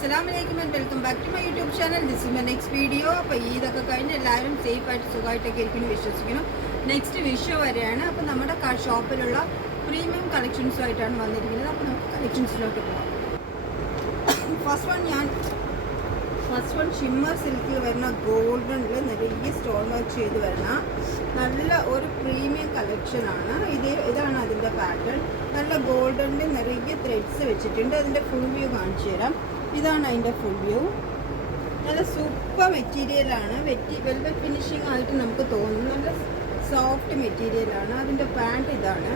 Assalamualaikum and welcome back to my YouTube channel. This is my next video. അപ്പോൾ ഇതൊക്കെ കഴിഞ്ഞ് എല്ലാവരും safe ആയിട്ട് സുഖമായിട്ടൊക്കെ ഇരിക്കുന്നു വിശ്വസിക്കുന്നു. നെക്സ്റ്റ് വിഷു വരെയാണ്. അപ്പോൾ നമ്മുടെ ഷോപ്പിലുള്ള പ്രീമിയം കളക്ഷൻസുമായിട്ടാണ് വന്നിരിക്കുന്നത്. അപ്പോൾ നമുക്ക് കളക്ഷൻസിലോട്ട് പോകാം. ഫസ്റ്റ് വൺ ഷിമ്മർ സിൽക്കിൽ വരുന്ന ഗോൾഡനിൽ നിറയെ സ്റ്റോൺ വർക്ക് ചെയ്ത് വരുന്ന നല്ല ഒരു പ്രീമിയം കളക്ഷനാണ്. ഇതാണ് അതിൻ്റെ പാറ്റേൺ. നല്ല ഗോൾഡനിൽ നിറയെ ത്രെഡ്സ് വെച്ചിട്ടുണ്ട്. അതിൻ്റെ ഫുൾ വ്യൂ കാണിച്ചു തരാം. ഇതാണ് അതിൻ്റെ ഫുൾ വ്യൂ. നല്ല സൂപ്പർ മെറ്റീരിയലാണ്. വെൽവെറ്റ് ഫിനിഷിംഗ് ആയിട്ട് നമുക്ക് തോന്നും. നല്ല സോഫ്റ്റ് മെറ്റീരിയലാണ്. അതിൻ്റെ പാൻറ്റ് ഇതാണ്,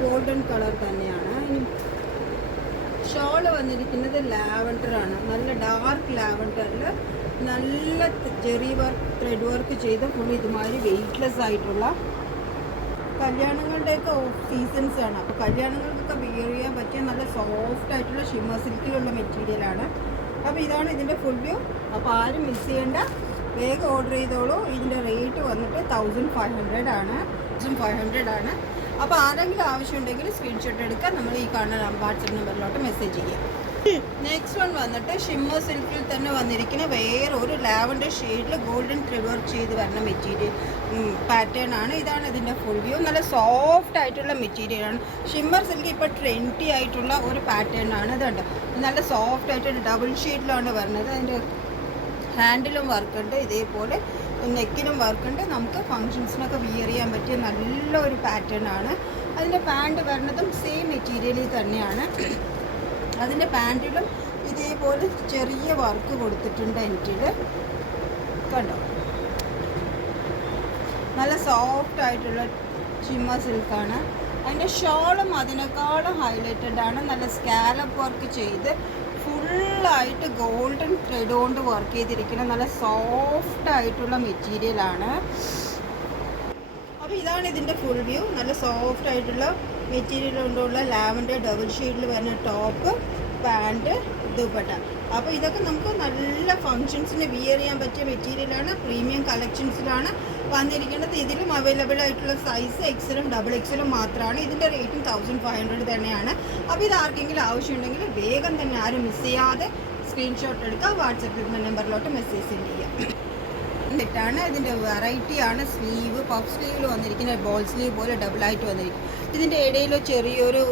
ഗോൾഡൻ കളർ തന്നെയാണ്. ഇനി ഷോള് വന്നിരിക്കുന്നത് ലാവൻഡറാണ്. നല്ല ഡാർക്ക് ലാവൻഡറിൽ നല്ല ജെറി വർക്ക് ത്രെഡ് വർക്ക് ചെയ്ത ഫുൾ ഇതുമാതിരി വെയ്റ്റ്ലെസ് ആയിട്ടുള്ള കല്യാണങ്ങളുടെയൊക്കെ ഓഫ് സീസൺസ് ആണ്. അപ്പോൾ കല്യാണങ്ങൾക്കൊക്കെ വിയർ ചെയ്യാൻ പറ്റിയ നല്ല സോഫ്റ്റ് ആയിട്ടുള്ള ഷിമ്മർ സിൽക്കിലുള്ള മെറ്റീരിയലാണ്. അപ്പോൾ ഇതാണ് ഇതിൻ്റെ ഫുൾ വ്യൂ. അപ്പോൾ ആരും മിസ് ചെയ്യേണ്ട, വേഗം ഓർഡർ ചെയ്തോളൂ. ഇതിൻ്റെ റേറ്റ് വന്നിട്ട് 1500 ആണ്. അപ്പോൾ ആരെങ്കിലും ആവശ്യമുണ്ടെങ്കിൽ സ്ക്രീൻഷോട്ട് എടുക്കുക. നമ്മൾ ഈ കാണുന്ന വാട്സപ്പ് നമ്പറിലോട്ട് മെസ്സേജ് ചെയ്യാം. നെക്സ്റ്റ് വൺ വന്നിട്ട് ഷിമ്മർ സിൽക്കിൽ തന്നെ വന്നിരിക്കുന്ന വേറെ ഒരു ലാവൻഡർ ഷെയ്ഡിൽ ഗോൾഡൻ ത്രെഡ് വർക്ക് ചെയ്ത് വരുന്ന മെറ്റീരിയൽ പാറ്റേൺ ആണ്. ഇതാണ് ഇതിൻ്റെ ഫുൾ വ്യൂ. നല്ല സോഫ്റ്റ് ആയിട്ടുള്ള മെറ്റീരിയലാണ്. ഷിമ്മർ സിൽക്ക് ഇപ്പോൾ ട്രെൻഡി ആയിട്ടുള്ള ഒരു പാറ്റേൺ ആണ്. ഇതുണ്ട്, നല്ല സോഫ്റ്റ് ആയിട്ട് ഡബിൾ ഷെയ്ഡിലാണ് വരുന്നത്. അതിൻ്റെ ഹാൻഡിലും വർക്കുണ്ട്, ഇതേപോലെ നെക്കിലും വർക്കുണ്ട്. നമുക്ക് ഫങ്ഷൻസിനൊക്കെ വിയർ ചെയ്യാൻ പറ്റിയ നല്ലൊരു പാറ്റേൺ ആണ്. അതിൻ്റെ പാൻറ്റ് വരുന്നതും സെയിം മെറ്റീരിയലിൽ തന്നെയാണ്. അതിൻ്റെ പാൻറ്റിലും ഇതേപോലെ ചെറിയ വർക്ക് കൊടുത്തിട്ടുണ്ട്. എനിക്കിൽ കണ്ടോ, നല്ല സോഫ്റ്റ് ആയിട്ടുള്ള ഷിമ്മർ സിൽക്കാണ്. അതിൻ്റെ ഷോളും അതിനേക്കാളും ഹൈലൈറ്റഡ് ആണ്. നല്ല സ്കാലപ്പ് വർക്ക് ചെയ്ത് ഫുള്ളായിട്ട് ഗോൾഡൻ ത്രെഡ് കൊണ്ട് വർക്ക് ചെയ്തിരിക്കുന്ന നല്ല സോഫ്റ്റ് ആയിട്ടുള്ള മെറ്റീരിയലാണ്. അപ്പോൾ ഇതാണ് ഇതിൻ്റെ ഫുൾ വ്യൂ. നല്ല സോഫ്റ്റ് ആയിട്ടുള്ള മെറ്റീരിയൽ കൊണ്ടുള്ള ലാവൻഡർ ഡബിൾ ഷെയ്ഡിൽ വരുന്ന ടോപ്പ്, പാൻറ്റ്, ദുപ്പട്ട. അപ്പോൾ ഇതൊക്കെ നമുക്ക് നല്ല ഫങ്ഷൻസിന് വിയർ ചെയ്യാൻ പറ്റിയ മെറ്റീരിയലാണ്. പ്രീമിയം കളക്ഷൻസിലാണ് വന്നിരിക്കുന്നത്. ഇതിലും അവൈലബിൾ ആയിട്ടുള്ള സൈസ് എക്സലും ഡബിൾ എക്സലും മാത്രമാണ്. ഇതിൻ്റെ റേറ്റും 1500 തന്നെയാണ്. അപ്പോൾ ഇത് ആർക്കെങ്കിലും ആവശ്യമുണ്ടെങ്കിൽ വേഗം തന്നെ ആരും മിസ് ചെയ്യാതെ സ്ക്രീൻഷോട്ട് എടുക്കുക. വാട്സപ്പിൽ നമ്പറിലോട്ട് മെസ്സേജ് സെൻഡ് ചെയ്യുക. എന്നിട്ടാണ് ഇതിൻ്റെ വെറൈറ്റിയാണ് സ്ലീവ്. പഫ് സ്ലീവിൽ വന്നിരിക്കുന്ന ബോൾ സ്ലീവ് പോലെ ഡബിളായിട്ട് വന്നിരിക്കും. ഇതിൻ്റെ ഇടയിൽ ചെറിയൊരു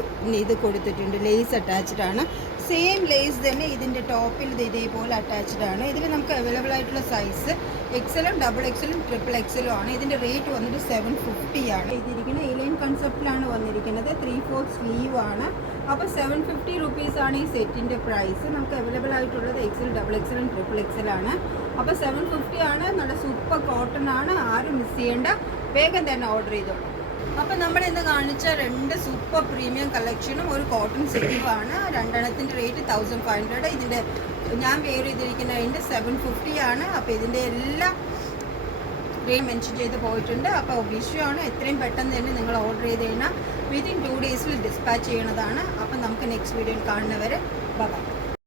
ഇത് കൊടുത്തിട്ടുണ്ട്, ലേസ് അറ്റാച്ച്ഡ് ആണ്. സെയിം ലേസ് തന്നെ ഇതിൻ്റെ ടോപ്പിൽ ഇതേപോലെ അറ്റാച്ച്ഡ് ആണ്. ഇതിൽ നമുക്ക് അവൈലബിൾ ആയിട്ടുള്ള സൈസ് എക്സലും ഡബിൾ എക്സലും ട്രിപ്പിൾ എക്സലും ആണ്. ഇതിൻ്റെ റേറ്റ് വന്നിട്ട് 750 ആണ്. ഇതിരിക്കുന്നത് എലൈൻ കൺസെപ്റ്റിലാണ് വന്നിരിക്കുന്നത്. 3/4 സ്ലീവ് ആണ്. അപ്പോൾ 750 റുപ്പീസാണ് ഈ സെറ്റിൻ്റെ പ്രൈസ്. നമുക്ക് അവൈലബിൾ ആയിട്ടുള്ളത് എക്സൽ, ഡബിൾ എക്സലും ട്രിപ്പിൾ എക്സലാണ്. അപ്പോൾ 750 ആണ്. നല്ല സൂപ്പർ കോട്ടൺ ആണ്. ആരും മിസ് ചെയ്യേണ്ട, വേഗം തന്നെ ഓർഡർ ചെയ്തോളൂ. അപ്പോൾ നമ്മൾ ഇന്ന് കാണിച്ച 2 സൂപ്പർ പ്രീമിയം കളക്ഷനും ഒരു കോട്ടൺ സെറ്റുമാണ്. രണ്ടെണ്ണത്തിൻ്റെ റേറ്റ് 1500. ഇതിൻ്റെ ഞാൻ വെയർ ചെയ്തിരിക്കുന്നതിൻ്റെ 750 ആണ്. അപ്പോൾ ഇതിൻ്റെ എല്ലാം റേറ്റ് മെൻഷൻ ചെയ്ത് പോയിട്ടുണ്ട്. അപ്പോൾ വിഷു ആണ്. എത്രയും പെട്ടെന്ന് തന്നെ നിങ്ങൾ ഓർഡർ ചെയ്ത് കഴിഞ്ഞാൽ വിത്തിൻ 2 ഡേയ്സിൽ ഡിസ്പാച്ച് ചെയ്യണതാണ്. അപ്പോൾ നമുക്ക് നെക്സ്റ്റ് വീഡിയോയിൽ കാണുന്നവരെ ബൈ.